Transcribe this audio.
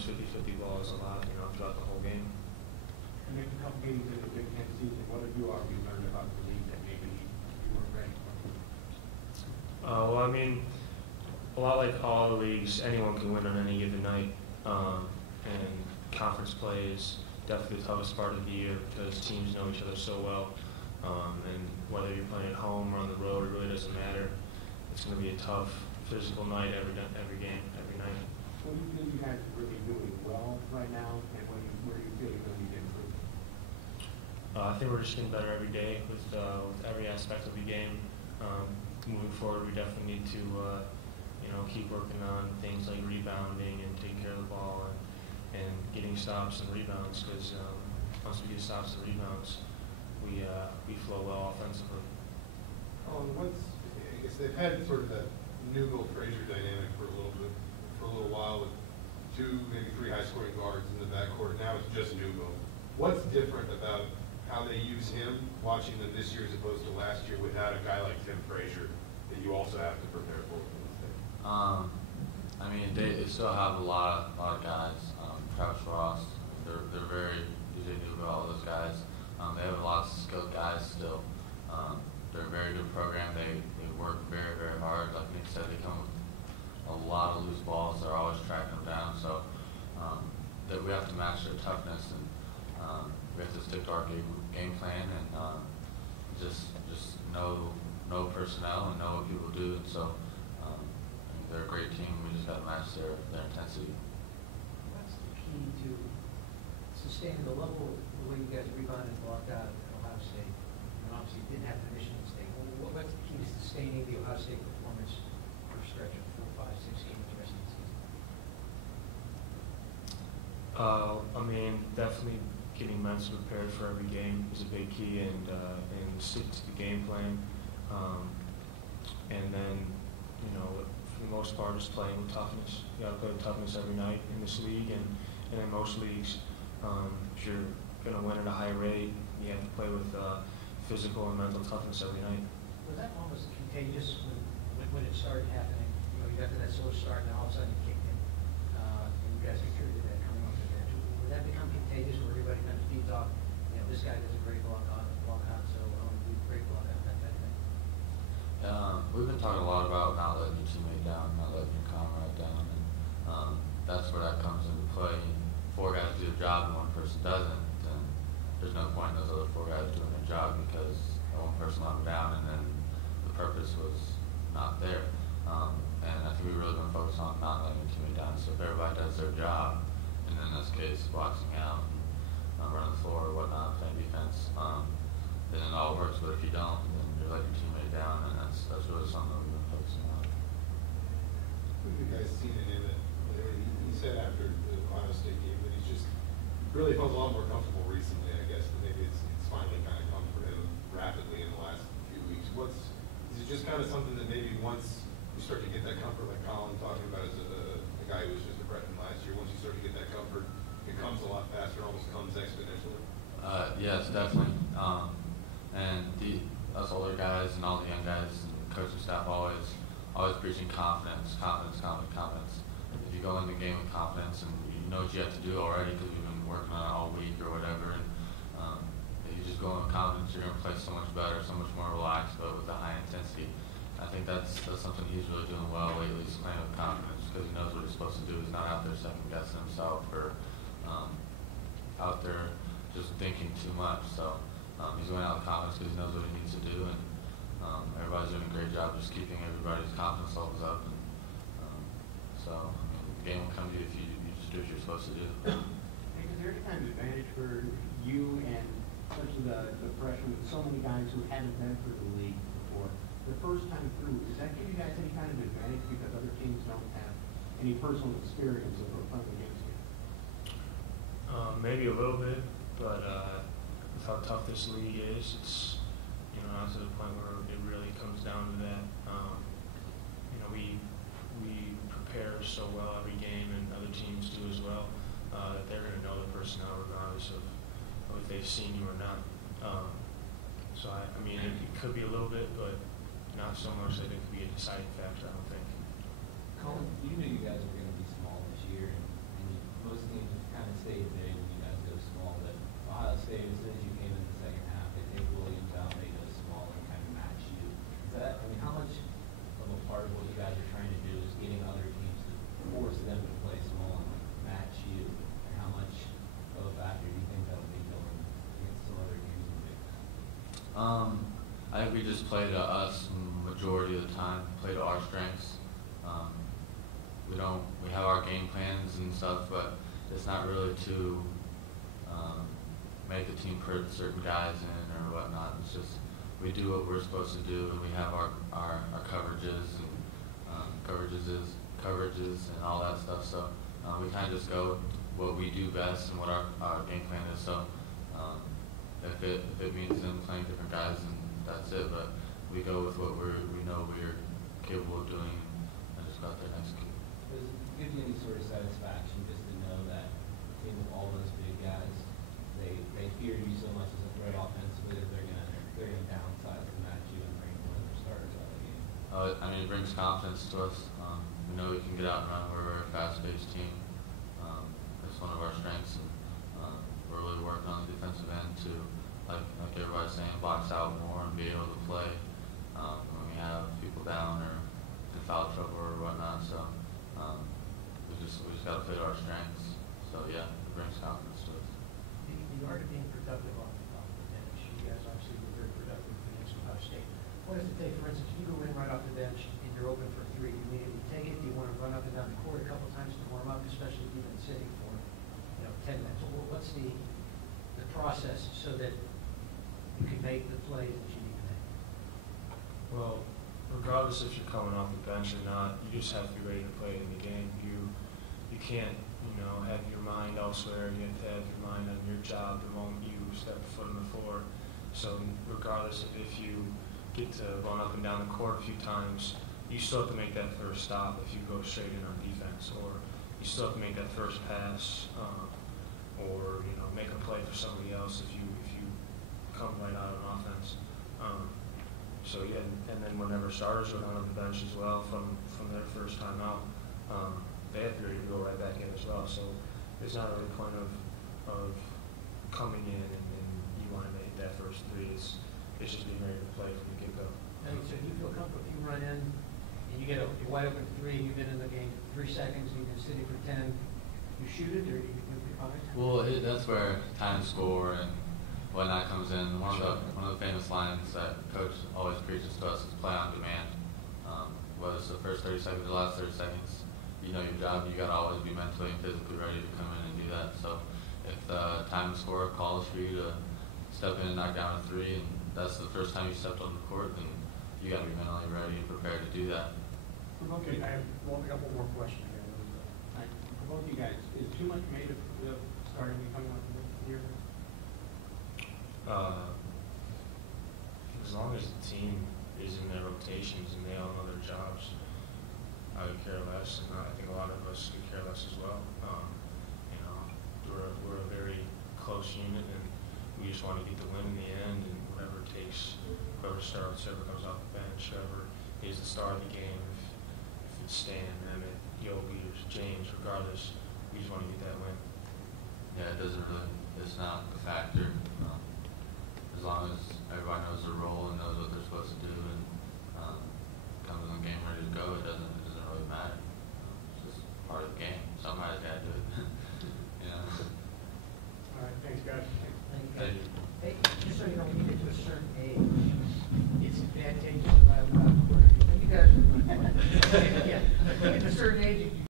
almost 50-50 balls a lot, throughout the whole game. And there's a couple games in the Big Ten season. What have you already learned about the league that maybe you weren't ready for? Well, I mean, a lot like all the leagues, anyone can win on any given night. And conference play is definitely the toughest part of the year because teams know each other so well. And whether you're playing at home or on the road, it really doesn't matter. It's going to be a tough physical night every game, every night. What do you feel you guys are really doing well right now, and where do you feel you're going to need to improve? I think we're just getting better every day with every aspect of the game. Moving forward, we definitely need to keep working on things like rebounding and taking care of the ball and getting stops and rebounds because once we get stops and rebounds, we flow well offensively. I guess they've had sort of that Newville-Frazier dynamic for a little while with 2, maybe 3 high-scoring guards in the backcourt. Now it's just Newville. What's different about how they use him, watching them this year as opposed to last year, without a guy like Tim Frazier that you also have to prepare for? I mean, they still have a lot of guys. Travis Ross, they're very DJ Newville, all those guys. They have a lot of skilled guys still. They're a very good program. They work very, very hard. Like Nick said, they come with a lot of loose balls. They're always tracking them down. So that we have to match their toughness, and we have to stick to our game plan and just know personnel and know what people do. And so they're a great team. We just got to match their intensity. What's the key to sustaining the level the way you guys rebounded and blocked out at Ohio State? And obviously you didn't have the Michigan State. What's the key to sustaining the Ohio State performance for a stretch of 4, 5, 6 games the rest of the season? I mean, definitely getting mentally prepared for every game is a big key, and stick to the game plan. And then, for the most part, just playing with toughness. You got to play with toughness every night in this league, and in most leagues, if you're going to win at a high rate, you have to play with physical and mental toughness every night. Was that almost contagious when it started happening? You got to that slow start, and all of a sudden it kicked in. And you guys contributed to that coming off the bench. Would that become contagious where everybody kind of feeds off? This guy does a great block on, so we great block on that kind of thing. We've been talking a lot about not letting your teammate down, not letting your comrade down, and that's where that comes into play. 4 guys do the job and 1 person doesn't, then there's no point in those other 4 guys doing their job because 1 person let them down, and then the purpose was not there. And I think we've really been focused on not letting your teammate down. So if everybody does their job, and in this case, boxing out, running the floor or whatnot, playing defense, then it all works. But if you don't, then you're letting your teammate down, and that's really something that we've been focusing on. Who have you guys seen in him? He said after the Ohio State game that he's just really felt a lot more comfortable recently, I guess. But maybe it's finally kind of come for him rapidly in the last few weeks. Is it just kind of something that maybe once you start to get that comfort, like Collin talking about as a guy who was just a freshman last year, once you start to get that comfort, it comes a lot faster, almost comes exponentially? Yes, definitely. And us older guys and all the young guys and coaching staff always preaching confidence. If you go in the game with confidence and you know what you have to do already because you've been working on it all week or whatever, and if you just go in with confidence, you're going to play so much better, so much more relaxed, but with a high intensity. I think that's something he's really doing well lately. He's playing with confidence because he knows what he's supposed to do. He's not out there second guessing himself or out there just thinking too much. So he's going out with confidence because he knows what he needs to do, and everybody's doing a great job just keeping everybody's confidence levels up. And so the game will come to you if you just do what you're supposed to do. Is there any kind of advantage for you and especially the freshmen, so many guys who haven't been through the league before, the first time through, does that give you guys any kind of advantage because other teams don't have any personal experience of playing against you? Maybe a little bit, but with how tough this league is, it's not to the point where it really comes down to that. We prepare so well every game, and other teams do as well, that they're going to know the personnel regardless of if they've seen you or not. So I mean, it could be a little bit, but not so much that it could be a deciding factor, I don't think. Collin, you knew you guys were going to be small this year, and most I think we just play to us majority of the time, play to our strengths. We have our game plans and stuff, but it's not really to make the team put certain guys in or whatnot. It's just we do what we're supposed to do, and we have our coverages and coverages and all that stuff. So we kind of just go what we do best and what our game plan is. So if it means them playing different guys, then that's it. But we go with what we know we're capable of doing, and just go out there and execute. Does it give you any sort of satisfaction just to know that a team of all those big guys, they fear you so much as a threat offensively that they're gonna downsize and match you and bring one of their starters out of the game? I mean, it brings confidence to us. We know we can get out and run. We're a fast-paced team. It's one of our strengths, and we're really working on the defensive end to, like everybody's saying, box out more and be able to play when we have people down or in foul trouble or whatnot. So we just got to play to our strengths. So yeah, it brings confidence to us. The art of being productive off the bench. You guys obviously were very productive against Ohio State. What does it take, for instance, if you go in right off the bench and you're open for three, you immediately take it? Do you want to run up and down the court a couple times to warm up, especially if you've been sitting for 10 minutes? What's the process so that you can make the plays that you need to make? Well, regardless if you're coming off the bench or not, you just have to be ready to play in the game. You can't, have your mind elsewhere. You have to have your mind on your job the moment you step foot on the floor. So regardless of if you get to run up and down the court a few times, you still have to make that first stop if you go straight in on defense, or you still have to make that first pass, or make a play for somebody else if you come right out on offense. So yeah, and then whenever starters go down on the bench as well from their first time out, they have to be ready to go right back in as well. So there's not really a point of coming in and you want to hit that first three. It's just being ready to play from the get-go. So do you feel comfortable if you run in and you get you're wide open three, you've been in the game 3 seconds, and you've been sitting for 10, you shoot it, or you be fine? Well, that's where time to score and whatnot comes in. One of the famous lines that Coach always preaches to us is play on demand. Whether it's the first 30 seconds or the last 30 seconds, you know your job. You got to always be mentally and physically ready to come in and do that. So if the time to score calls for you to step in and knock down a 3, and that's the first time you stepped on the court, then you got to be mentally ready and prepared to do that. Okay, I have a couple more questions. For both you guys, is too much made of starting coming up here? As long as the team is in their rotations and they all know their jobs, I would care less, and I think a lot of us could care less as well. We're a very close unit, and we just want to get the win in the end, and whatever it takes, whoever starts, whoever comes off the bench, whoever is the star of the game, if it's Stan, Emmett, Yogi, or James, regardless, we just want to get that win. Yeah, it's not a factor. As long as everybody knows their role and knows what they're supposed to do and comes in the game ready to go, it doesn't really matter. It's just part of the game. Somebody's got to do it.